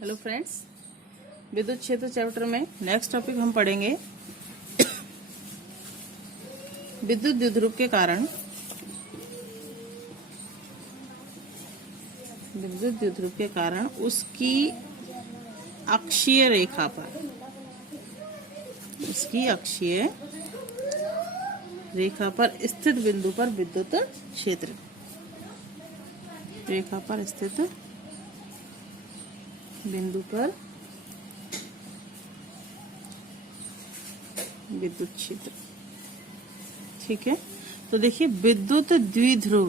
Hello friends, विद्युत क्षेत्र chapter में नेक्स्ट टॉपिक हम पढ़ेंगे विद्युत द्विध्रुव के कारण। विद्युत द्विध्रुव के कारण उसकी अक्षीय रेखा पर, उसकी अक्षीय रेखा पर स्थित बिंदु पर विद्युत क्षेत्र, रेखा पर स्थित बिंदु पर विद्युत क्षेत्र। ठीक है, तो देखिए विद्युत द्विध्रुव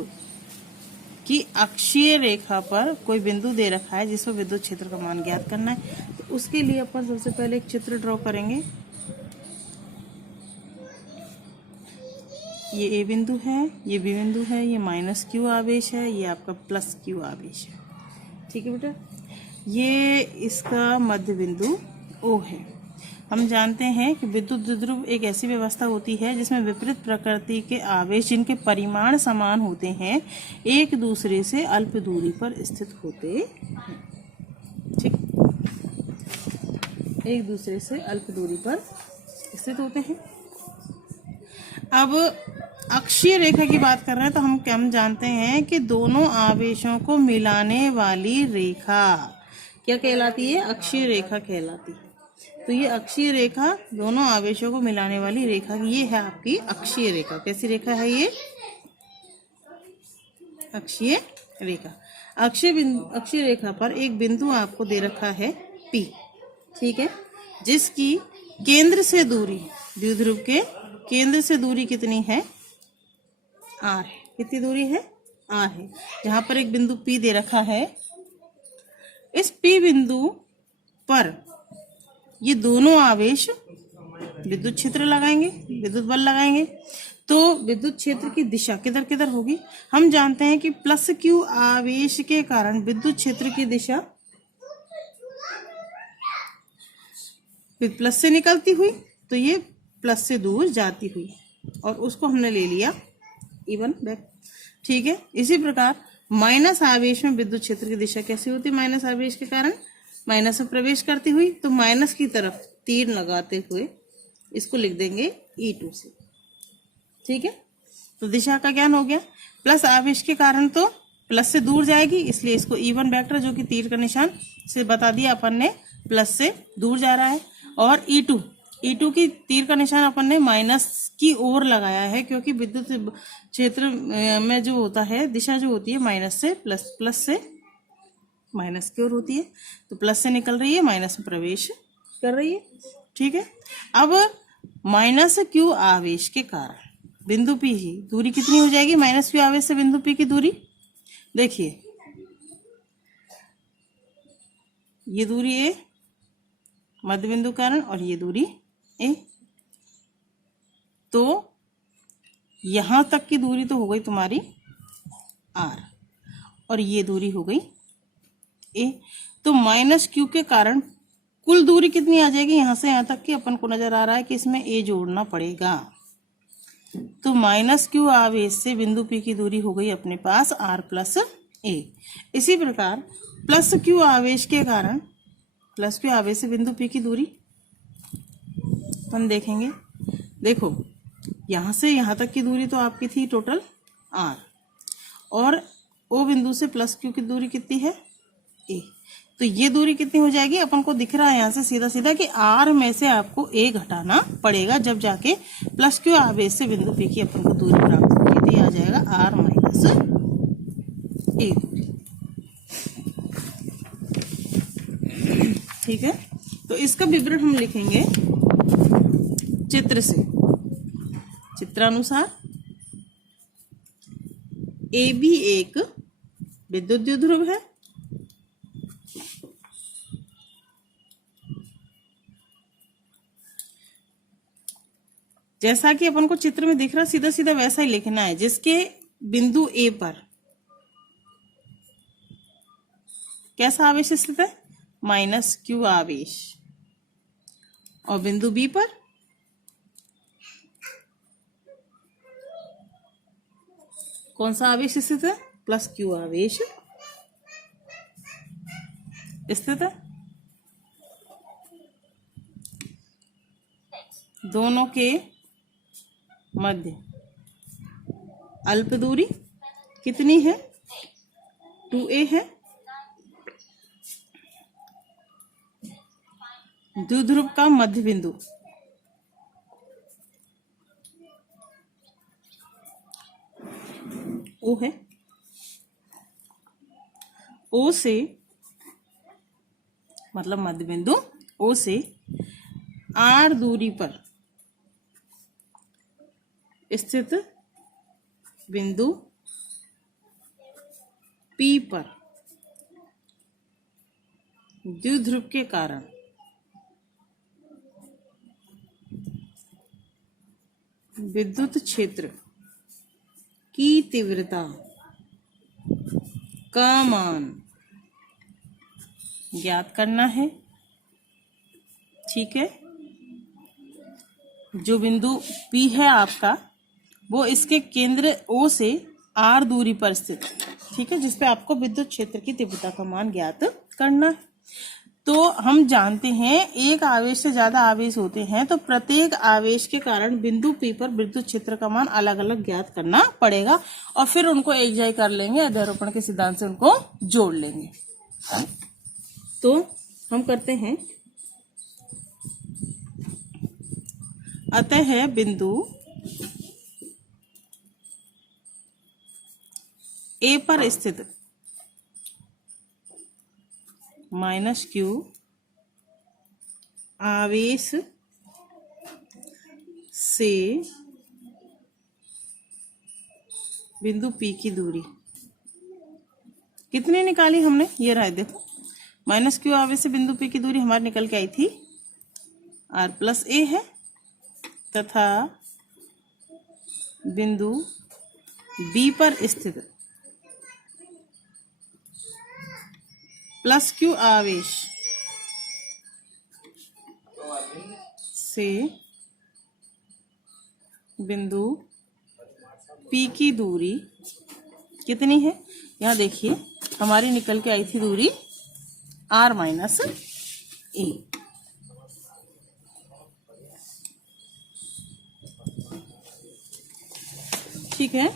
की अक्षीय रेखा पर कोई बिंदु दे रखा है जिसको विद्युत क्षेत्र का मान ज्ञात करना है। तो उसके लिए अपन सबसे पहले एक चित्र ड्रॉ करेंगे। ये ए बिंदु है, ये बी बिंदु है, ये माइनस क्यू आवेश है, ये आपका प्लस क्यू आवेश है। ठीक है बेटा, ये इसका मध्य बिंदु ओ है। हम जानते हैं कि विद्युत द्विध्रुव एक ऐसी व्यवस्था होती है जिसमें विपरीत प्रकृति के आवेश जिनके परिमाण समान होते हैं एक दूसरे से अल्प दूरी पर स्थित होते हैं। ठीक, एक दूसरे से अल्प दूरी पर स्थित होते हैं। अब अक्षीय रेखा की बात कर रहे हैं तो हम जानते हैं कि दोनों आवेशों को मिलाने वाली रेखा क्या कहलाती है? अक्षीय रेखा कहलाती है। तो ये अक्षीय रेखा दोनों आवेशों को मिलाने वाली रेखा, ये है आपकी अक्षीय रेखा। कैसी रेखा है ये? अक्षीय रेखा। अक्षीय रेखा पर एक बिंदु आपको दे रखा है P, ठीक है, जिसकी केंद्र से दूरी, द्विध्रुव के केंद्र से दूरी कितनी है? R है। कितनी दूरी है? R है। जहां पर एक बिंदु P दे रखा है, इस P बिंदु पर ये दोनों आवेश विद्युत क्षेत्र लगाएंगे, विद्युत बल लगाएंगे। तो विद्युत क्षेत्र की दिशा किधर किधर होगी? हम जानते हैं कि प्लस क्यू आवेश के कारण विद्युत क्षेत्र की दिशा प्लस से निकलती हुई, तो ये प्लस से दूर जाती हुई, और उसको हमने ले लिया इवन बैक। ठीक है, इसी प्रकार माइनस आवेश में विद्युत क्षेत्र की दिशा कैसी होती है? माइनस आवेश के कारण माइनस में प्रवेश करती हुई, तो माइनस की तरफ तीर लगाते हुए इसको लिख देंगे E2 से। ठीक है, तो दिशा का ज्ञान हो गया। प्लस आवेश के कारण तो प्लस से दूर जाएगी, इसलिए इसको E1 वेक्टर जो कि तीर का निशान से बता दिया अपन ने, प्लस से दूर जा रहा है। और E2 की तीर का निशान अपन ने माइनस की ओर लगाया है, क्योंकि विद्युत क्षेत्र में जो होता है दिशा जो होती है माइनस से प्लस से माइनस की ओर होती है, तो प्लस से निकल रही है, माइनस में प्रवेश कर रही है। ठीक है, अब माइनस क्यू आवेश के कारण बिंदु P की दूरी कितनी हो जाएगी? माइनस क्यू आवेश से बिंदु P की दूरी देखिए, ये दूरी A मध्य बिंदु कारण, और ये दूरी A। तो यहां तक की दूरी तो हो गई तुम्हारी R, और ये दूरी हो गई A। तो माइनस क्यू के कारण कुल दूरी कितनी आ जाएगी? यहां से यहां तक की अपन को नजर आ रहा है कि इसमें A जोड़ना पड़ेगा। तो माइनस क्यू आवेश से बिंदु P की दूरी हो गई अपने पास R प्लस A। इसी प्रकार प्लस क्यू आवेश के कारण, प्लस क्यू आवेश से बिंदु P की दूरी हम देखेंगे। देखो, यहां से यहां तक की दूरी तो आपकी थी टोटल R, और O बिंदु से प्लस क्यू की दूरी कितनी है? A। तो ये दूरी कितनी हो जाएगी? अपन को दिख रहा है यहाँ से सीधा सीधा कि R में से आपको A घटाना पड़ेगा, जब जाके प्लस क्यू आवेश से बिंदु P की अपन को दूरी प्राप्त होगी। तो ये आ जाएगा R माइनस A दूरी। ठीक है, तो इसका विवरण हम लिखेंगे चित्र से। चित्रानुसार AB एक विद्युत द्विध्रुव है, जैसा कि अपन को चित्र में दिख रहा, सीधा सीधा वैसा ही लिखना है। जिसके बिंदु A पर कैसा आवेश स्थित है? माइनस क्यू आवेश, और बिंदु B पर कौन सा आवेश स्थित है? प्लस क्यू आवेश स्थित है। दोनों के मध्य अल्प दूरी कितनी है, 2a है। द्विध्रुव का मध्य बिंदु O है। O से मतलब मध्य बिंदु O से r दूरी पर स्थित बिंदु P पर द्विध्रुव के कारण विद्युत क्षेत्र की तीव्रता का मान ज्ञात करना है। ठीक है, जो बिंदु P है आपका, वो इसके केंद्र O से r दूरी पर स्थित है। ठीक है, जिसपे आपको विद्युत क्षेत्र की तीव्रता का मान ज्ञात करना है। तो हम जानते हैं एक आवेश से ज्यादा आवेश होते हैं तो प्रत्येक आवेश के कारण बिंदु P पर विद्युत क्षेत्र का मान अलग अलग ज्ञात करना पड़ेगा और फिर उनको एक जाई कर लेंगे, अध्यारोपण के सिद्धांत से उनको जोड़ लेंगे। तो हम करते हैं, अतः बिंदु A पर स्थित -q आवेश से बिंदु P की दूरी कितनी निकाली हमने, ये रहा देखो, -q आवेश से बिंदु P की दूरी हमारी निकल के आई थी r+a है, तथा बिंदु B पर स्थित +q आवेश से बिंदु P की दूरी कितनी है, यहाँ देखिए हमारी निकल के आई थी दूरी r-a। ठीक है,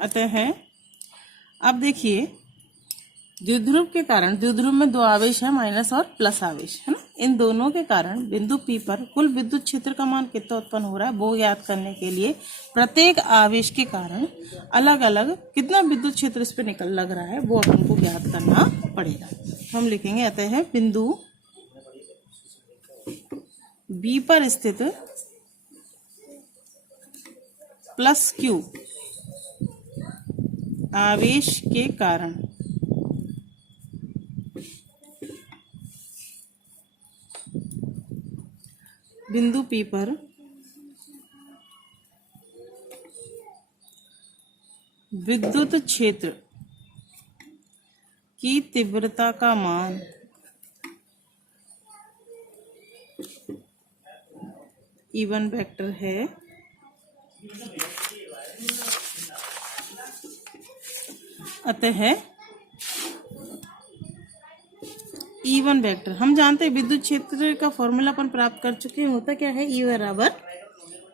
अतः अब देखिए द्विध्रुव के कारण, द्विध्रुव में दो आवेश है, माइनस और प्लस आवेश है ना, इन दोनों के कारण बिंदु P पर कुल विद्युत क्षेत्र का मान कितना उत्पन्न हो रहा है वो ज्ञात करने के लिए प्रत्येक आवेश के कारण अलग अलग कितना विद्युत क्षेत्र इस पे निकल लग रहा है वो अपन को ज्ञात करना पड़ेगा। हम लिखेंगे, अतः बिंदु B पर स्थित +q आवेश के कारण बिंदु P पर विद्युत क्षेत्र की तीव्रता का मान E1 वेक्टर है अतः E1 वेक्टर, हम जानते हैं विद्युत क्षेत्र का फॉर्मूला अपन प्राप्त कर चुके हैं, होता क्या है, E बराबर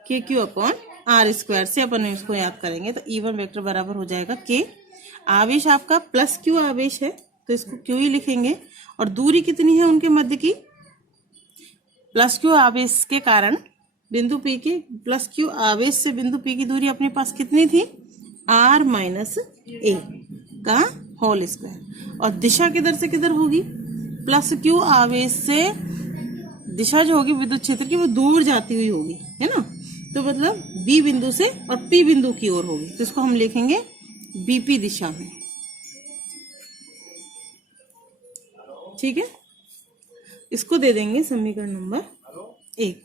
KQ/r² से अपन इसको याद करेंगे तो E1 वेक्टर बराबर हो जाएगा K। आवेश आपका +q आवेश है तो इसको Q ही लिखेंगे, और दूरी कितनी है उनके मध्य की, +q आवेश के कारण बिंदु P की, +q आवेश से बिंदु P की दूरी अपने पास कितनी थी, r-a का होल स्क्वायर, और दिशा किधर से किधर होगी, +q आवेश से दिशा जो होगी विद्युत क्षेत्र की वो दूर जाती हुई होगी, है ना, तो मतलब B बिंदु से और P बिंदु की ओर होगी, तो इसको हम लिखेंगे BP दिशा में। ठीक है, इसको दे देंगे समीकरण नंबर 1।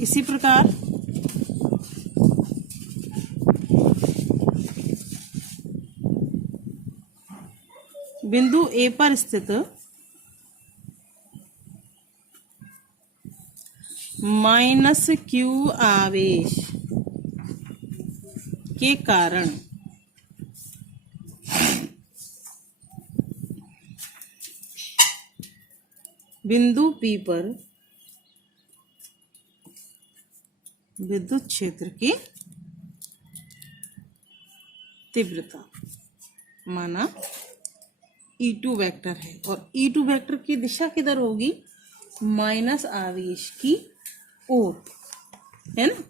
इसी प्रकार बिंदु A पर स्थित -q आवेश के कारण बिंदु P पर विद्युत क्षेत्र की तीव्रता माना E2 वेक्टर है, और E2 वेक्टर की दिशा किधर होगी? माइनस आवेश की ओर, है ना।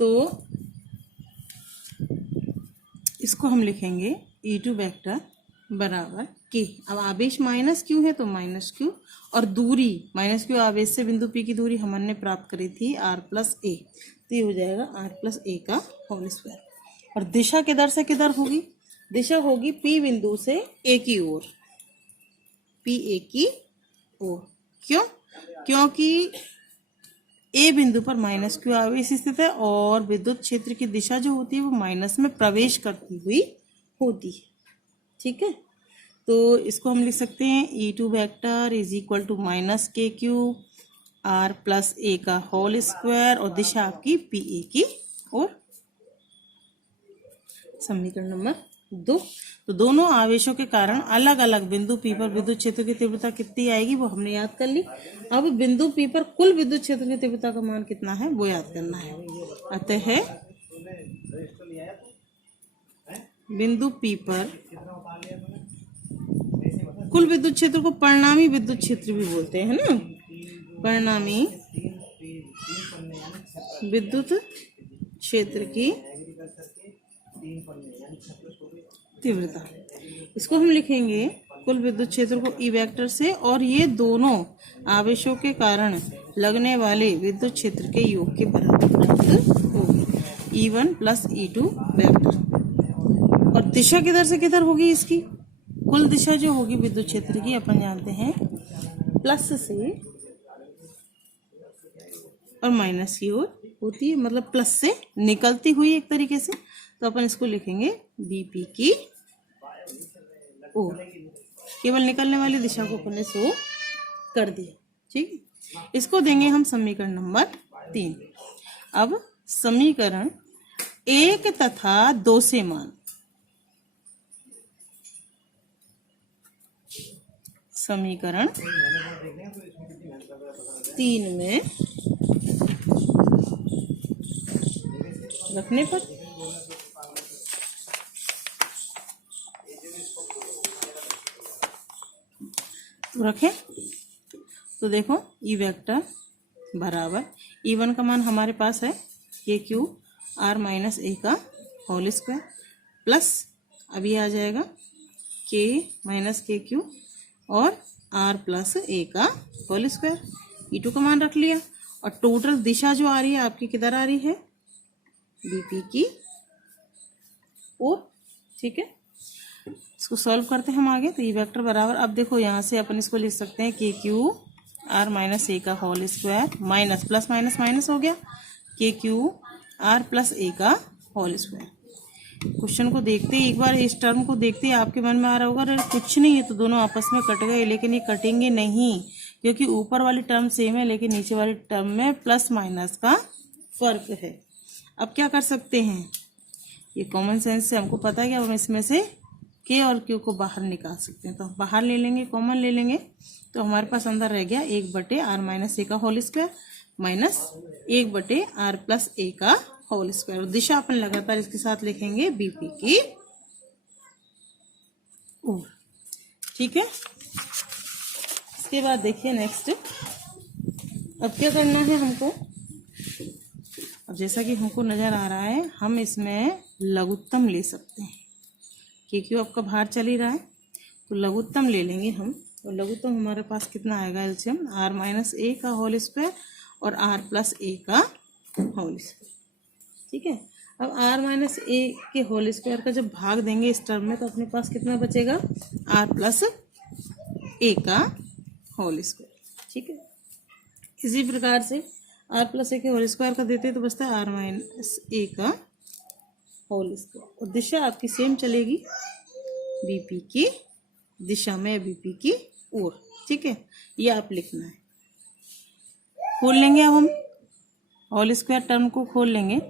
तो इसको हम लिखेंगे E2 वेक्टर बराबर K। अब आवेश माइनस क्यू है तो माइनस क्यू, और दूरी माइनस क्यू आवेश से बिंदु P की दूरी हमने प्राप्त करी थी R प्लस ए, तो ये हो जाएगा R प्लस ए का होल स्क्वायर। और दिशा किधर से किधर होगी? दिशा होगी P बिंदु से A की ओर, P A की ओर। क्यों? क्योंकि ए बिंदु पर माइनस क्यू आवेश स्थित है और विद्युत क्षेत्र की दिशा जो होती है वो माइनस में प्रवेश करती हुई होती है। ठीक है, तो इसको हम लिख सकते हैं E2 vector is equal to minus K Q R plus ए का होल स्क्वायर, और दिशा आपकी पी ए की ओर। समीकरण नंबर 2। तो दोनों आवेशों के कारण अलग अलग बिंदु P पर विद्युत क्षेत्र की तीव्रता कितनी आएगी वो हमने याद कर ली। अब बिंदु P पर कुल विद्युत क्षेत्र की तीव्रता का मान कितना है वो याद करना है। अतः बिंदु P पर कुल विद्युत क्षेत्र को परिणामी विद्युत क्षेत्र भी बोलते हैं ना, परिणामी विद्युत क्षेत्र की तीव्रता, इसको हम लिखेंगे कुल विद्युत क्षेत्र को ई वेक्टर से, और ये दोनों आवेशों के कारण लगने वाले विद्युत क्षेत्र के योग के बराबर प्राप्त होगी, E1 प्लस E2 वेक्टर। और दिशा किधर से किधर होगी? इसकी कुल दिशा जो होगी विद्युत क्षेत्र की अपन जानते हैं प्लस से और माइनस की ओर होती है, मतलब प्लस से निकलती हुई एक तरीके से। तो अपन इसको लिखेंगे बीपी की ओर, केवल निकलने वाली दिशा को अपन ने शो कर दिया। ठीक, इसको देंगे हम समीकरण नंबर 3। अब समीकरण 1 तथा 2 से मान, समीकरण 3 में रखने पर तो रखें, तो देखो ई वेक्टर बराबर E1 का मान हमारे पास है के क्यू R माइनस ए का होल स्क्वायर, प्लस अभी आ जाएगा के माइनस के क्यू और R प्लस ए का होल स्क्वायर। E2 का मान रख लिया, और टोटल दिशा जो आ रही है आपकी किधर आ रही है? बीपी की ओर। ठीक है, इसको सॉल्व करते हैं हम आगे। तो ये वेक्टर बराबर, अब देखो यहाँ से अपन इसको लिख सकते हैं के क्यू R माइनस ए का whole square minus plus minus minus हो गया के क्यू R प्लस ए का होल स्क्वायर। क्वेश्चन को देखते ही एक बार इस टर्म को देखते ही आपके मन में आ रहा होगा अरे कुछ नहीं है तो दोनों आपस में कट गए, लेकिन ये कटेंगे नहीं, क्योंकि ऊपर वाली टर्म सेम है लेकिन नीचे वाली टर्म में प्लस माइनस का फर्क है। अब क्या कर सकते हैं, ये कॉमन सेंस से हमको पता है कि अब हम इसमें से के और क्यू को बाहर निकाल सकते हैं, तो बाहर ले लेंगे, कॉमन ले लेंगे, तो हमारे पास अंदर रह गया 1/r माइनस ए का whole square minus 1/r plus ए का होल स्क्वायर। दिशा अपन लगातार इसके साथ लिखेंगे बीपी की ओर। ठीक है, इसके बाद देखिए नेक्स्ट, अब क्या करना है हमको। अब जैसा कि हमको नजर आ रहा है हम इसमें लघुत्तम ले सकते हैं, क्योंकि आपका भार चल ही रहा है, तो लघुत्तम ले लेंगे हम। तो लघुत्तम हमारे पास कितना आएगा एलसीएम, R माइनस ए का होल स्क्वायर और R प्लस ए का होल स्क्वायर। ठीक है, अब R माइनस ए के होल स्क्वायर का जब भाग देंगे इस टर्म में तो अपने पास कितना बचेगा, R प्लस ए का होल स्क्वायर। ठीक है, इसी प्रकार से R प्लस ए के होल स्क्वायर का देते तो बचता है R माइनस ए का होल स्क्वायर, और दिशा आपकी सेम चलेगी बीपी की दिशा में, बीपी की ओर। ठीक है, ये आप लिखना है। खोल लेंगे अब हम होल स्क्वायर टर्म को खोल लेंगे,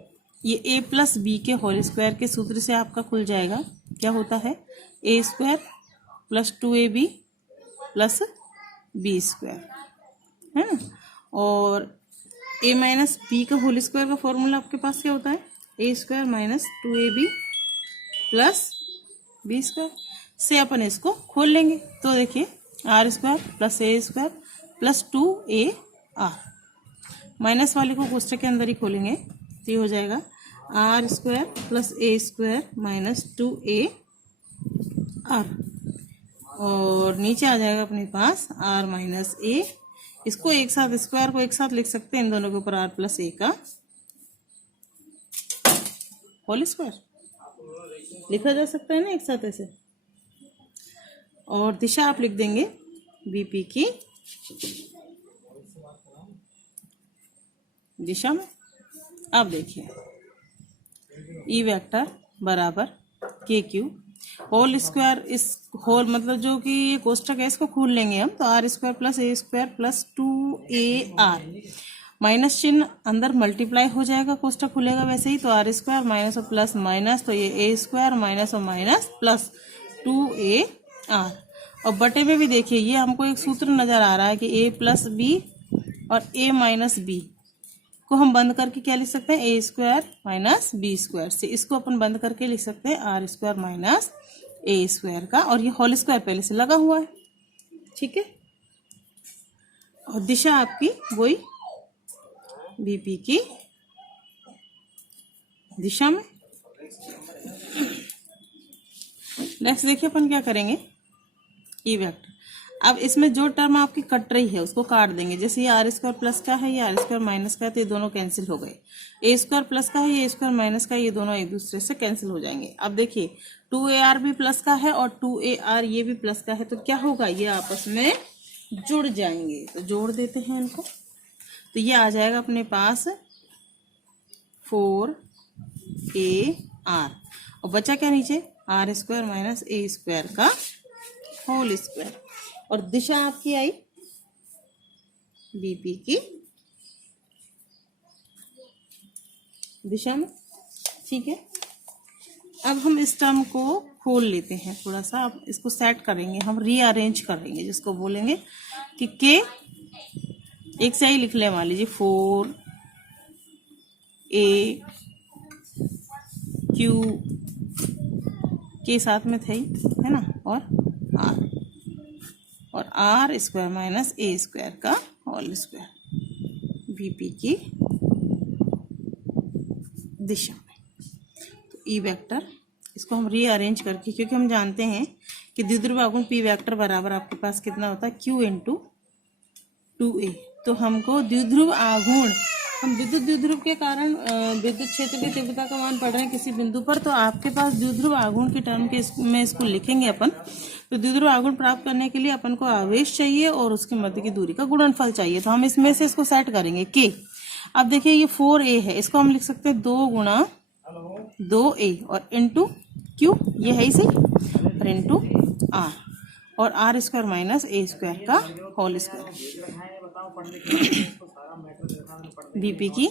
ये a प्लस बी के होल स्क्वायर के सूत्र से आपका खुल जाएगा। क्या होता है, a square plus 2ab plus b square, है ना, और ए माइनस बी का होल स्क्वायर का फॉर्मूला आपके पास क्या होता है, a square minus 2ab plus b square से अपन इसको खोल लेंगे। तो देखिए आर स्क्वायर प्लस ए स्क्वायर प्लस 2ar, माइनस वाले को कोष्टक के अंदर ही खोलेंगे तो ये हो जाएगा आर स्क्वायर प्लस ए स्क्वायर माइनस 2ar, और नीचे आ जाएगा अपने पास आर माइनस ए, इसको एक साथ स्क्वायर को एक साथ लिख सकते हैं इन दोनों के ऊपर आर प्लस ए का होल स्क्वायर लिखा जा सकता है ना एक साथ ऐसे। और दिशा आप लिख देंगे बीपी की दिशा में। अब देखिए ई वेक्टर बराबर के क्यू होल स्क्वायर, इस होल मतलब जो कि ये कोष्टक है इसको खोल लेंगे हम, तो आर स्क्वायर प्लस ए स्क्वायर प्लस 2ar, माइनस चिन्ह अंदर मल्टीप्लाई हो जाएगा, कोष्टक खुलेगा वैसे ही, तो आर स्क्वायर माइनस और प्लस माइनस, तो ये ए स्क्वायर माइनस और माइनस प्लस 2ar। और बटे में भी देखिए ये हमको एक सूत्र नजर आ रहा है कि ए प्लस बी और ए माइनस बी को हम बंद करके क्या लिख सकते हैं, A square minus B square से इसको अपन बंद करके लिख सकते हैं R square minus A square का, और ये होल स्क्वायर पहले से लगा हुआ है, ठीक है। और दिशा आपकी वही बीपी की दिशा में। नेक्स्ट देखिए अपन क्या करेंगे, ई वेक्टर। अब इसमें जो टर्म आपकी कट रही है उसको काट देंगे, जैसे ये आर स्क्वायर प्लस का है, ये आर स्क्वायर माइनस का है, तो ये दोनों कैंसिल हो गए। ए स्क्वायर प्लस का है, ये स्क्वायर माइनस का है, ये दोनों एक दूसरे से कैंसिल हो जाएंगे। अब देखिए 2ar भी प्लस का है और 2ar ये भी प्लस का है, तो क्या होगा, ये आपस में जुड़ जाएंगे। तो जोड़ देते हैं इनको, तो ये आ जाएगा अपने पास 4ar, और बचा क्या नीचे, R square minus A square का होल स्क्वायर। और दिशा आपकी आई बीपी की दिशा में, ठीक है। अब हम इस टर्म को खोल लेते हैं थोड़ा सा, अब इसको सेट करेंगे, हम रीअरेंज करेंगे, जिसको बोलेंगे कि के एक से ही लिख ले, मान लीजिए 4a q के साथ में थे है ना, और R square minus A square का होल स्क्वायर बीपी की दिशा में। तो ई वेक्टर इसको हम रीअरेंज करके, क्योंकि हम जानते हैं कि द्विध्रुव आघूर्ण पी वेक्टर बराबर आपके पास कितना होता है, q इंटू 2a। तो हमको द्विध्रुव आघूर्ण, हम विद्युत द्विध्रुव के कारण विद्युत क्षेत्र की तीव्रता का मान पढ़ रहे हैं किसी बिंदु पर, तो आपके पास द्विध्रुव आघूर्ण के टर्म के में इसको लिखेंगे अपन। तो द्विध्रुव आघूर्ण प्राप्त करने के लिए अपन को आवेश चाहिए और उसके मध्य की दूरी का गुणनफल चाहिए, तो हम इसमें से इसको सेट करेंगे के। अब देखिए ये 4a है, इसको हम लिख सकते हैं 2 गुणा 2a और इंटू क्यू, ये है इसी, और इंटू आर, और R square minus A square का होल स्क्वायर बीपी की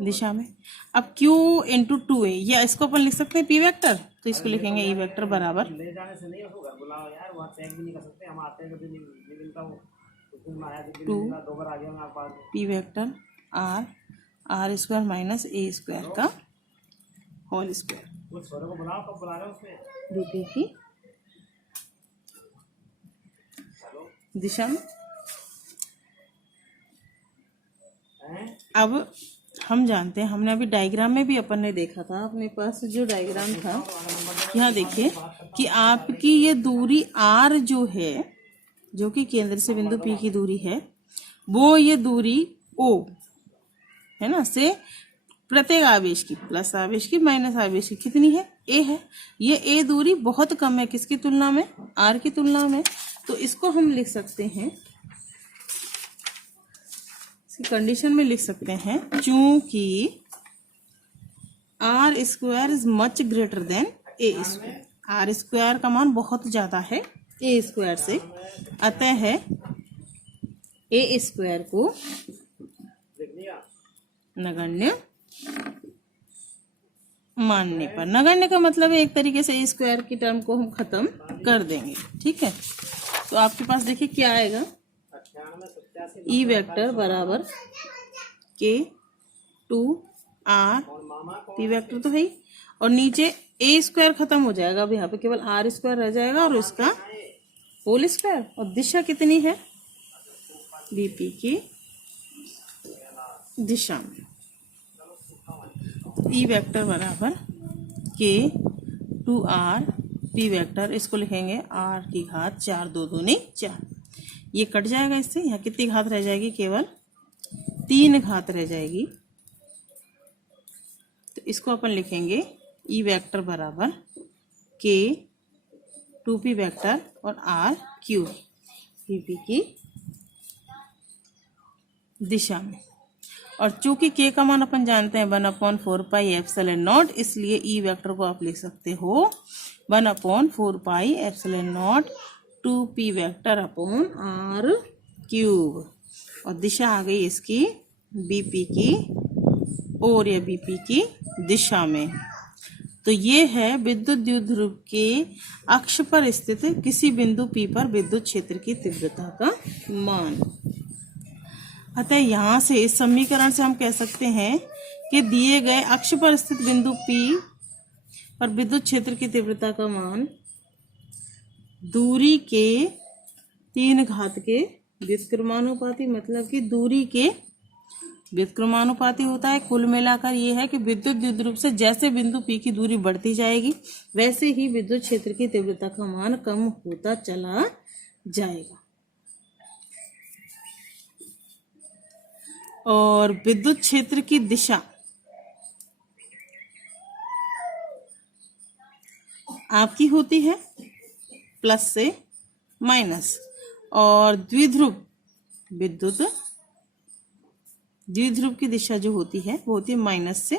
दिशा में। अब Q इंटू 2a, या इसको अपन लिख सकते हैं पी वेक्टर, तो इसको लिखेंगे ई वेक्टर बराबर 2 P vector R square minus A square का होल स्क्वायर बीपी की दिशा में। अब हम जानते हैं, हमने अभी डायग्राम में भी अपन ने देखा था, अपने पास जो डायग्राम था, यहाँ देखिए कि आपकी ये दूरी r जो है, जो कि केंद्र से बिंदु P की दूरी है, वो ये दूरी O है ना, से प्रत्येक आवेश की, प्लस आवेश की माइनस आवेश की कितनी है, a है। ये a दूरी बहुत कम है किसकी तुलना में, r की तुलना में। तो इसको हम लिख सकते हैं, कंडीशन में लिख सकते हैं, चूंकि R square is much greater than A square, R square का मान बहुत ज्यादा है ए स्क्वायर से, अतः है ए स्क्वायर को नगण्य मानने पर, नगण्य का मतलब है एक तरीके से ए स्क्वायर की टर्म को हम खत्म कर देंगे, ठीक है। तो आपके पास देखिए क्या आएगा, ई वेक्टर बराबर के टू आर पी वेक्टर तो है ही, और नीचे ए स्क्वायर खत्म हो जाएगा, अब यहाँ पे केवल आर स्क्वायर रह जाएगा और इसका होल स्क्वायर। और दिशा कितनी है, बीपी की दिशा में। ई वेक्टर बराबर के टू आर पी वेक्टर, इसको लिखेंगे आर की घात 4 2 दूनी 4। ये कट जाएगा इससे, यहाँ कितनी घात रह जाएगी, केवल 3 घात रह जाएगी। तो इसको अपन लिखेंगे ई वेक्टर बराबर के 2p वेक्टर और आर क्यूब पीपी की दिशा में। और चूंकि के का मान अपन जानते हैं 1/4πε0, इसलिए ई वेक्टर को आप लिख सकते हो 1/4πε0 2p vector upon are cube. और दिशा आ गई इसकी बीपी की ओर या बीपी की दिशा में। तो ये है विद्युत द्विध्रुव के अक्ष पर स्थित किसी बिंदु P पर विद्युत क्षेत्र की तीव्रता का मान। अतः यहाँ से इस समीकरण से हम कह सकते हैं कि दिए गए अक्ष पर स्थित बिंदु P पर विद्युत क्षेत्र की तीव्रता का मान दूरी के 3 घात के व्युत्क्रमानुपाती, मतलब कि दूरी के व्युत्क्रमानुपाती होता है। कुल मिलाकर ये है कि विद्युत द्विध्रुव से जैसे बिंदु P की दूरी बढ़ती जाएगी, वैसे ही विद्युत क्षेत्र की तीव्रता का मान कम होता चला जाएगा। और विद्युत क्षेत्र की दिशा आपकी होती है प्लस से माइनस, और द्विध्रुव की दिशा जो होती है वो होती है माइनस से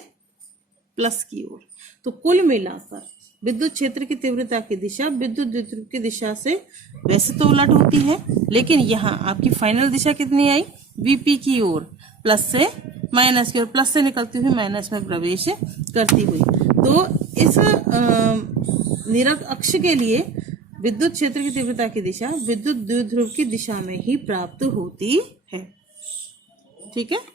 प्लस की ओर। तो कुल मिलाकर विद्युत क्षेत्र की तीव्रता की दिशा विद्युत द्विध्रुव की दिशा से वैसे तो उलट होती है, लेकिन यहाँ आपकी फाइनल दिशा कितनी आई, वीपी की ओर, प्लस से माइनस की ओर, प्लस से निकलती हुई माइनस में प्रवेश करती हुई। तो इस निरक अक्ष के लिए विद्युत क्षेत्र की तीव्रता की दिशा विद्युत द्विध्रुव की दिशा में ही प्राप्त होती है। ठीक है।